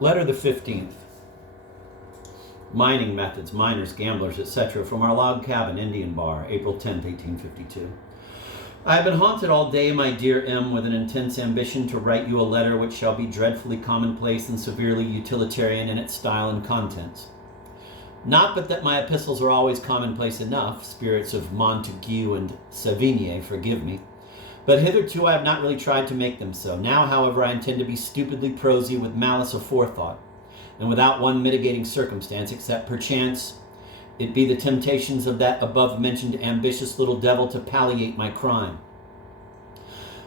Letter the 15th. Mining methods, miners, gamblers, etc. From our log cabin, Indian Bar, April 10th, 1852. I have been haunted all day, my dear M., with an intense ambition to write you a letter which shall be dreadfully commonplace and severely utilitarian in its style and contents. Not but that my epistles are always commonplace enough, spirits of Montaigu and Savigny forgive me, but hitherto I have not really tried to make them so. Now, however, I intend to be stupidly prosy with malice aforethought, and without one mitigating circumstance, except perchance it be the temptations of that above-mentioned ambitious little devil to palliate my crime.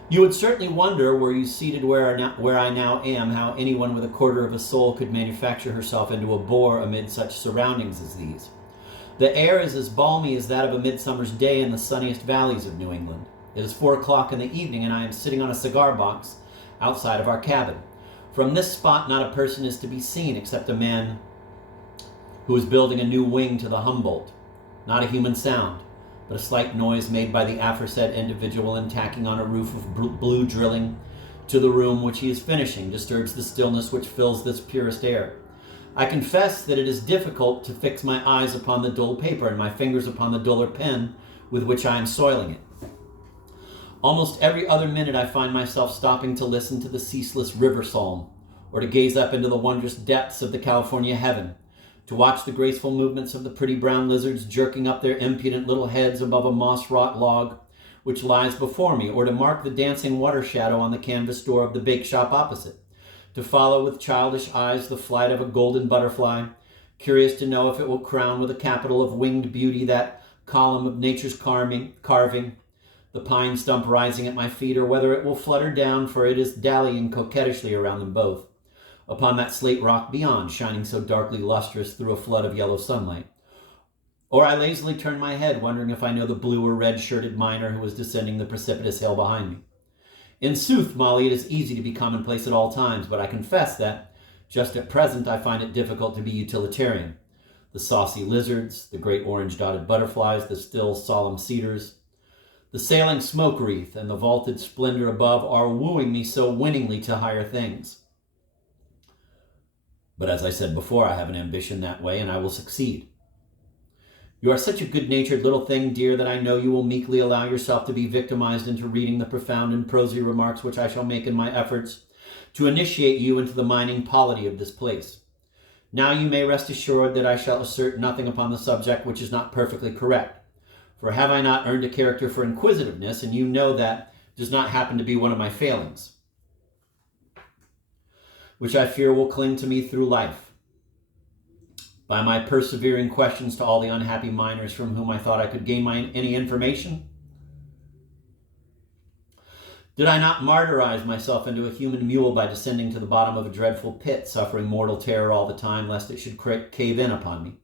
You would certainly wonder, were you seated where I now am, how anyone with a quarter of a soul could manufacture herself into a bore amid such surroundings as these. The air is as balmy as that of a midsummer's day in the sunniest valleys of New England. It is 4 o'clock in the evening, and I am sitting on a cigar box outside of our cabin. From this spot not a person is to be seen except a man who is building a new wing to the Humboldt. Not a human sound, but a slight noise made by the aforesaid individual in tacking on a roof of blue drilling to the room which he is finishing disturbs the stillness which fills this purest air. I confess that it is difficult to fix my eyes upon the dull paper and my fingers upon the duller pen with which I am soiling it. Almost every other minute I find myself stopping to listen to the ceaseless river psalm, or to gaze up into the wondrous depths of the California heaven, to watch the graceful movements of the pretty brown lizards jerking up their impudent little heads above a moss-wrought log which lies before me, or to mark the dancing water shadow on the canvas door of the bake shop opposite, to follow with childish eyes the flight of a golden butterfly, curious to know if it will crown with a capital of winged beauty that column of nature's carving, the pine stump rising at my feet, or whether it will flutter down, for it is dallying coquettishly around them both, upon that slate rock beyond, shining so darkly lustrous through a flood of yellow sunlight. Or I lazily turn my head, wondering if I know the blue or red-shirted miner who is descending the precipitous hill behind me. In sooth, Molly, it is easy to be commonplace at all times, but I confess that, just at present, I find it difficult to be utilitarian. The saucy lizards, the great orange-dotted butterflies, the still, solemn cedars, the sailing smoke wreath, and the vaulted splendor above are wooing me so winningly to higher things. But as I said before, I have an ambition that way, and I will succeed. You are such a good-natured little thing, dear, that I know you will meekly allow yourself to be victimized into reading the profound and prosy remarks which I shall make in my efforts to initiate you into the mining polity of this place. Now you may rest assured that I shall assert nothing upon the subject which is not perfectly correct. For have I not earned a character for inquisitiveness, and you know that does not happen to be one of my failings, which I fear will cling to me through life. By my persevering questions to all the unhappy miners from whom I thought I could gain any information? Did I not martyrize myself into a human mule by descending to the bottom of a dreadful pit, suffering mortal terror all the time lest it should cave in upon me?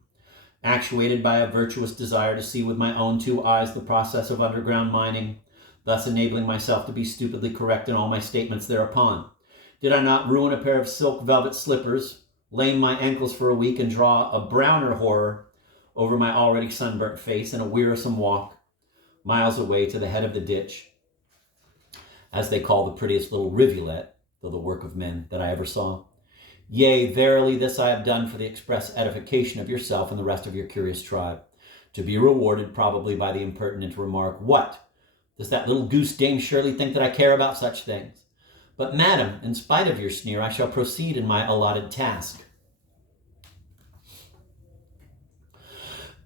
Actuated by a virtuous desire to see with my own 2 eyes the process of underground mining, thus enabling myself to be stupidly correct in all my statements thereupon. Did I not ruin a pair of silk velvet slippers, lame my ankles for a week, and draw a browner horror over my already sunburnt face in a wearisome walk, miles away to the head of the ditch, as they call the prettiest little rivulet, though the work of men, that I ever saw? Yea, verily, this I have done for the express edification of yourself and the rest of your curious tribe, to be rewarded probably by the impertinent remark, "What? Does that little goose Dame Shirley think that I care about such things?" But, madam, in spite of your sneer, I shall proceed in my allotted task.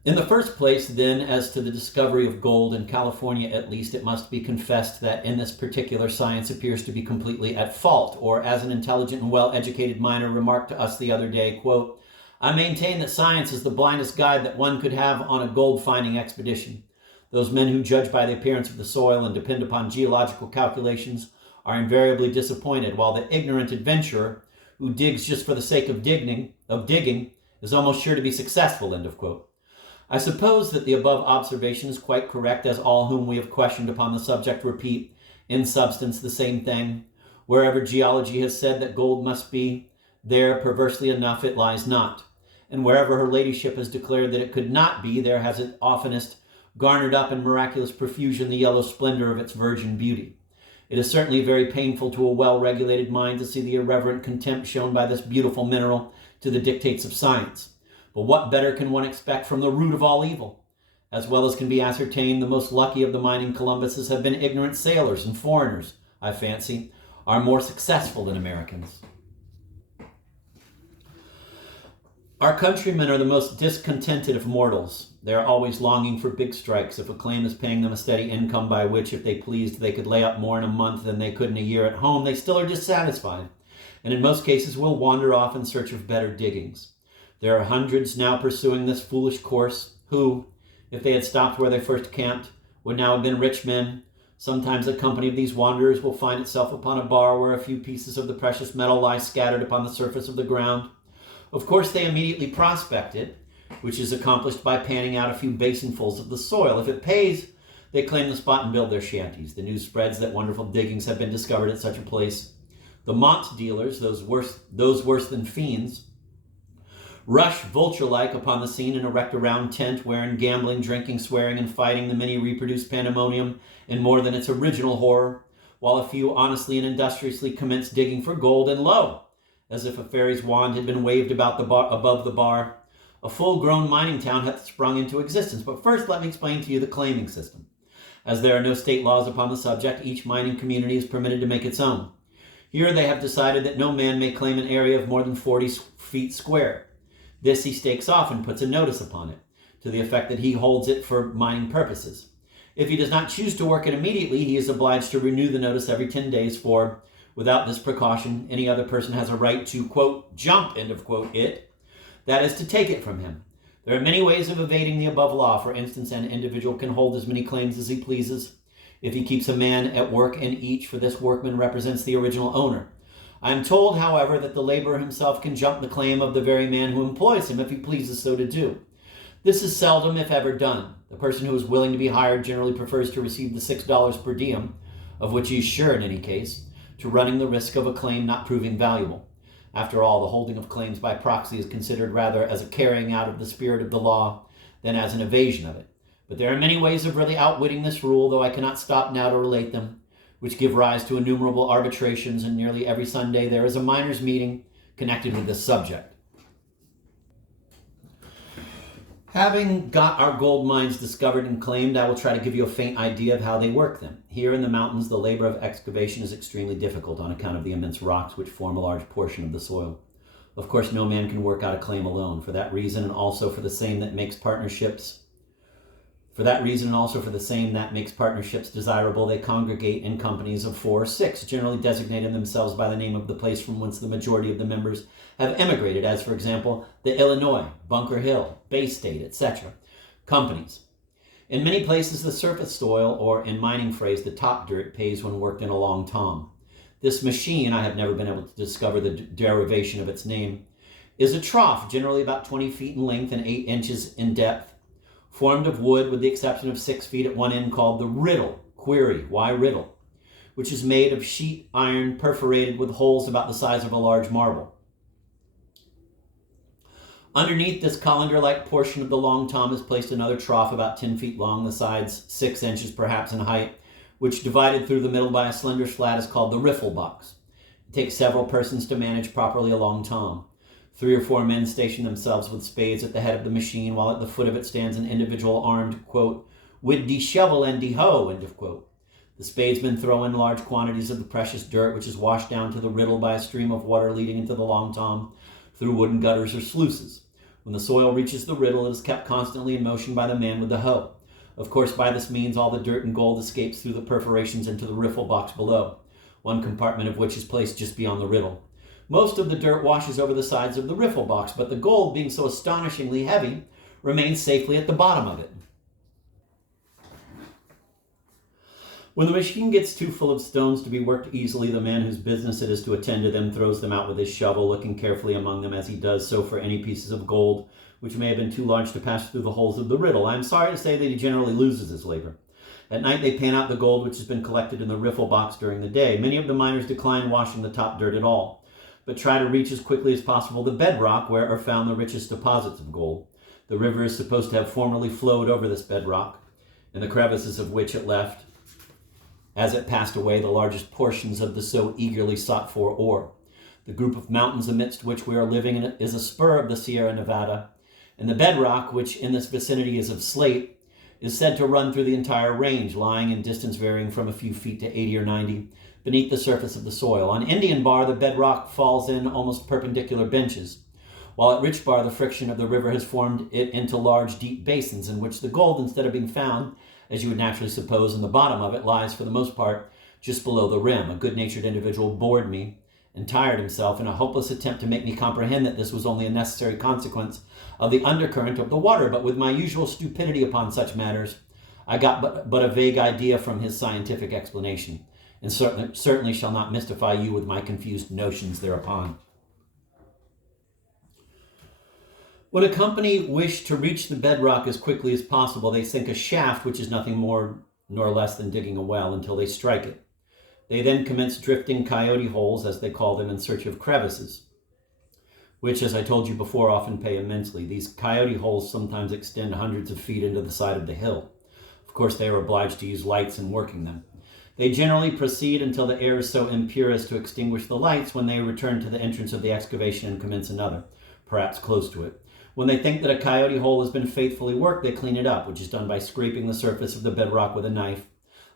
In the first place, then, as to the discovery of gold in California at least, it must be confessed that in this particular science appears to be completely at fault, or as an intelligent and well-educated miner remarked to us the other day, quote, "I maintain that science is the blindest guide that one could have on a gold-finding expedition. Those men who judge by the appearance of the soil and depend upon geological calculations are invariably disappointed, while the ignorant adventurer who digs just for the sake of digging is almost sure to be successful," end of quote. I suppose that the above observation is quite correct, as all whom we have questioned upon the subject repeat, in substance, the same thing. Wherever geology has said that gold must be, there, perversely enough, it lies not. And wherever her ladyship has declared that it could not be, there has it oftenest garnered up in miraculous profusion the yellow splendor of its virgin beauty. It is certainly very painful to a well-regulated mind to see the irreverent contempt shown by this beautiful mineral to the dictates of science. But what better can one expect from the root of all evil? As well as can be ascertained, the most lucky of the mining Columbuses have been ignorant sailors, and foreigners, I fancy, are more successful than Americans. Our countrymen are the most discontented of mortals. They are always longing for big strikes. If a claim is paying them a steady income by which, if they pleased, they could lay up more in a month than they could in a year at home, they still are dissatisfied, and in most cases will wander off in search of better diggings. There are hundreds now pursuing this foolish course, who, if they had stopped where they first camped, would now have been rich men. Sometimes a company of these wanderers will find itself upon a bar where a few pieces of the precious metal lie scattered upon the surface of the ground. Of course, they immediately prospect it, which is accomplished by panning out a few basinfuls of the soil. If it pays, they claim the spot and build their shanties. The news spreads that wonderful diggings have been discovered at such a place. The mont dealers, those worse than fiends, rush vulture-like upon the scene and erect a round tent wherein gambling, drinking, swearing, and fighting the many reproduce pandemonium and more than its original horror, while a few honestly and industriously commence digging for gold, and lo! As if a fairy's wand had been waved about above the bar, a full-grown mining town hath sprung into existence. But first let me explain to you the claiming system. As there are no state laws upon the subject, each mining community is permitted to make its own. Here they have decided that no man may claim an area of more than 40 feet square. This he stakes off and puts a notice upon it, to the effect that he holds it for mining purposes. If he does not choose to work it immediately, he is obliged to renew the notice every 10 days, for without this precaution, any other person has a right to, quote, jump, end of quote, it, that is, to take it from him. There are many ways of evading the above law. For instance, an individual can hold as many claims as he pleases, if he keeps a man at work in each, for this workman represents the original owner. I am told, however, that the laborer himself can jump the claim of the very man who employs him if he pleases so to do. This is seldom, if ever, done. The person who is willing to be hired generally prefers to receive the $6 per diem, of which he is sure in any case, to running the risk of a claim not proving valuable. After all, the holding of claims by proxy is considered rather as a carrying out of the spirit of the law than as an evasion of it. But there are many ways of really outwitting this rule, though I cannot stop now to relate them, which give rise to innumerable arbitrations, and nearly every Sunday there is a miners' meeting connected with this subject. Having got our gold mines discovered and claimed, I will try to give you a faint idea of how they work them. Here in the mountains, the labor of excavation is extremely difficult on account of the immense rocks which form a large portion of the soil. Of course, no man can work out a claim alone. For that reason, and also for the same that makes partnerships desirable, they congregate in companies of 4 or 6, generally designating themselves by the name of the place from whence the majority of the members have emigrated, as, for example, the Illinois, Bunker Hill, Bay State, etc. companies. In many places, the surface soil, or in mining phrase, the top dirt, pays when worked in a long tom. This machine, I have never been able to discover the derivation of its name, is a trough, generally about 20 feet in length and 8 inches in depth, formed of wood with the exception of 6 feet at one end, called the riddle. Query, why riddle? Which is made of sheet iron perforated with holes about the size of a large marble. Underneath this colander-like portion of the long tom is placed another trough about 10 feet long, the sides 6 inches perhaps in height, which divided through the middle by a slender slat is called the riffle box. It takes several persons to manage properly a long tom. 3 or 4 men station themselves with spades at the head of the machine, while at the foot of it stands an individual armed, quote, with de shovel and de hoe, end of quote. The spadesmen throw in large quantities of the precious dirt, which is washed down to the riddle by a stream of water leading into the long tom through wooden gutters or sluices. When the soil reaches the riddle, it is kept constantly in motion by the man with the hoe. Of course, by this means, all the dirt and gold escapes through the perforations into the riffle box below, one compartment of which is placed just beyond the riddle. Most of the dirt washes over the sides of the riffle box, but the gold, being so astonishingly heavy, remains safely at the bottom of it. When the machine gets too full of stones to be worked easily, the man whose business it is to attend to them throws them out with his shovel, looking carefully among them as he does so for any pieces of gold which may have been too large to pass through the holes of the riddle. I am sorry to say that he generally loses his labor. At night they pan out the gold which has been collected in the riffle box during the day. Many of the miners decline washing the top dirt at all, but try to reach as quickly as possible the bedrock where are found the richest deposits of gold. The river is supposed to have formerly flowed over this bedrock, and the crevices of which it left, as it passed away the largest portions of the so eagerly sought for ore. The group of mountains amidst which we are living is a spur of the Sierra Nevada, and the bedrock, which in this vicinity is of slate, is said to run through the entire range, lying in distance varying from a few feet to 80 or 90 beneath the surface of the soil. On Indian Bar, the bedrock falls in almost perpendicular benches, while at Rich Bar, the friction of the river has formed it into large, deep basins in which the gold, instead of being found, as you would naturally suppose, in the bottom of it, lies for the most part just below the rim. A good-natured individual bored me and tired himself in a hopeless attempt to make me comprehend that this was only a necessary consequence of the undercurrent of the water. But with my usual stupidity upon such matters, I got but a vague idea from his scientific explanation, and certainly shall not mystify you with my confused notions thereupon. When a company wish to reach the bedrock as quickly as possible, they sink a shaft, which is nothing more nor less than digging a well, until they strike it. They then commence drifting coyote holes, as they call them, in search of crevices, which, as I told you before, often pay immensely. These coyote holes sometimes extend hundreds of feet into the side of the hill. Of course, they are obliged to use lights in working them. They generally proceed until the air is so impure as to extinguish the lights, when they return to the entrance of the excavation and commence another, perhaps close to it. When they think that a coyote hole has been faithfully worked, they clean it up, which is done by scraping the surface of the bedrock with a knife,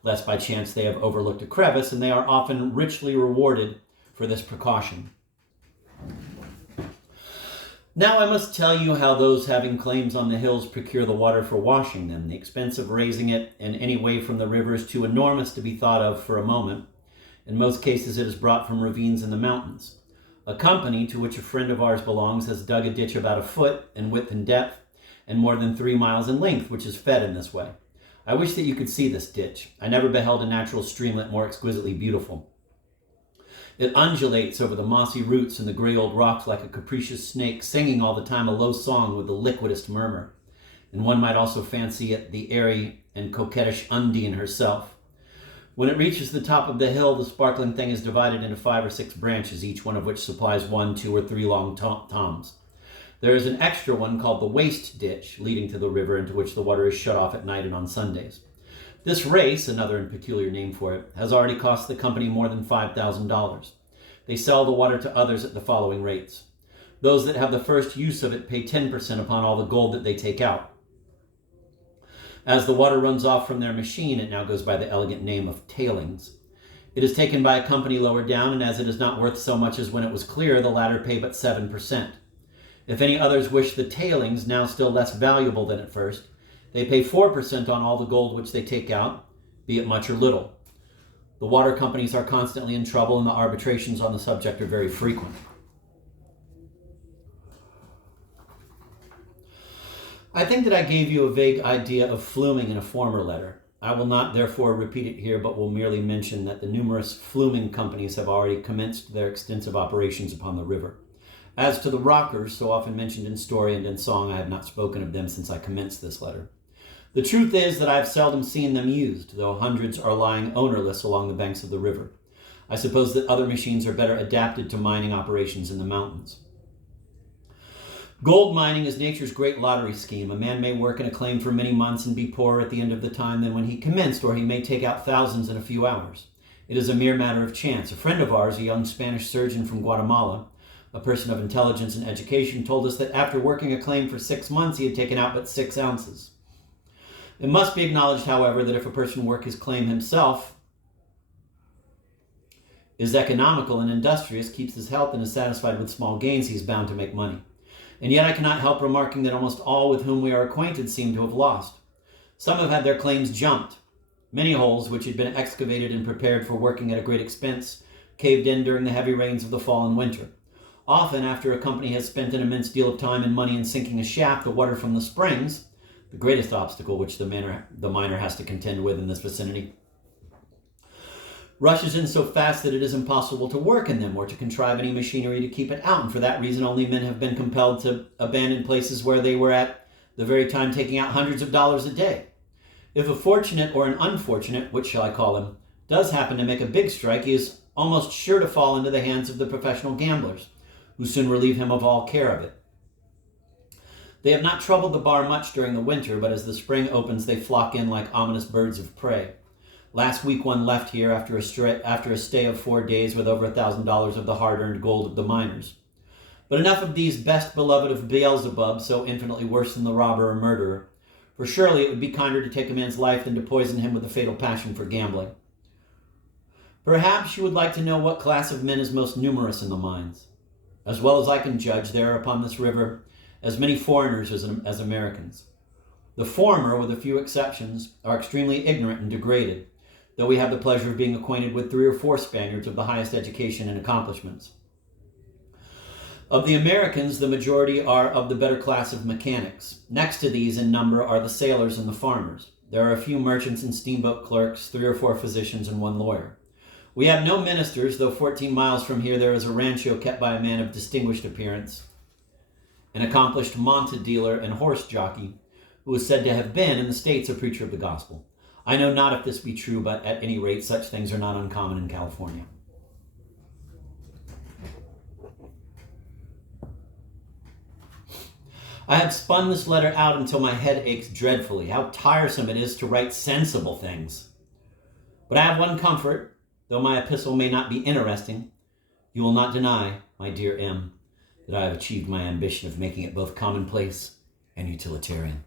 lest by chance they have overlooked a crevice, and they are often richly rewarded for this precaution. Now I must tell you how those having claims on the hills procure the water for washing them. The expense of raising it in any way from the river is too enormous to be thought of for a moment. In most cases it is brought from ravines in the mountains. A company, to which a friend of ours belongs, has dug a ditch about a foot in width and depth, and more than 3 miles in length, which is fed in this way. I wish that you could see this ditch. I never beheld a natural streamlet more exquisitely beautiful. It undulates over the mossy roots and the gray old rocks like a capricious snake, singing all the time a low song with the liquidest murmur. And one might also fancy it the airy and coquettish Undine herself. When it reaches the top of the hill, the sparkling thing is divided into 5 or 6 branches, each one of which supplies 1, 2, or 3 long toms. There is an extra one called the waste ditch, leading to the river, into which the water is shut off at night and on Sundays. This race, another and peculiar name for it, has already cost the company more than $5,000. They sell the water to others at the following rates. Those that have the first use of it pay 10% upon all the gold that they take out. As the water runs off from their machine, it now goes by the elegant name of tailings. It is taken by a company lower down, and as it is not worth so much as when it was clear, the latter pay but 7%. If any others wish the tailings, now still less valuable than at first, they pay 4% on all the gold which they take out, be it much or little. The water companies are constantly in trouble, and the arbitrations on the subject are very frequent. I think that I gave you a vague idea of fluming in a former letter. I will not therefore repeat it here, but will merely mention that the numerous fluming companies have already commenced their extensive operations upon the river. As to the rockers, so often mentioned in story and in song, I have not spoken of them since I commenced this letter. The truth is that I have seldom seen them used, though hundreds are lying ownerless along the banks of the river. I suppose that other machines are better adapted to mining operations in the mountains. Gold mining is nature's great lottery scheme. A man may work in a claim for many months and be poorer at the end of the time than when he commenced, or he may take out thousands in a few hours. It is a mere matter of chance. A friend of ours, a young Spanish surgeon from Guatemala, a person of intelligence and education, told us that after working a claim for 6 months, he had taken out but 6 ounces. It must be acknowledged, however, that if a person work his claim himself, is economical and industrious, keeps his health, and is satisfied with small gains, he is bound to make money. And yet I cannot help remarking that almost all with whom we are acquainted seem to have lost. Some have had their claims jumped. Many holes, which had been excavated and prepared for working at a great expense, caved in during the heavy rains of the fall and winter. Often, after a company has spent an immense deal of time and money in sinking a shaft, the water from the springs, the greatest obstacle which the miner has to contend with in this vicinity, rushes in so fast that it is impossible to work in them or to contrive any machinery to keep it out, and for that reason only men have been compelled to abandon places where they were at the very time taking out hundreds of dollars a day. If a fortunate or an unfortunate, which shall I call him, does happen to make a big strike, he is almost sure to fall into the hands of the professional gamblers, who soon relieve him of all care of it. They have not troubled the bar much during the winter, but as the spring opens they flock in like ominous birds of prey. Last week one left here after a stay of 4 days with over $1,000 of the hard-earned gold of the miners. But enough of these best beloved of Beelzebub, so infinitely worse than the robber or murderer. For surely it would be kinder to take a man's life than to poison him with a fatal passion for gambling. Perhaps you would like to know what class of men is most numerous in the mines. As well as I can judge, there are upon this river as many foreigners as Americans. The former, with a few exceptions, are extremely ignorant and degraded, though we have the pleasure of being acquainted with 3 or 4 Spaniards of the highest education and accomplishments. Of the Americans, the majority are of the better class of mechanics. Next to these in number are the sailors and the farmers. There are a few merchants and steamboat clerks, 3 or 4 physicians, and 1 lawyer. We have no ministers, though 14 miles from here there is a rancho kept by a man of distinguished appearance, an accomplished monte dealer and horse jockey, who is said to have been in the States a preacher of the gospel. I know not if this be true, but at any rate such things are not uncommon in California. I have spun this letter out until my head aches dreadfully. How tiresome it is to write sensible things. But I have one comfort, though my epistle may not be interesting. You will not deny, my dear M., that I have achieved my ambition of making it both commonplace and utilitarian.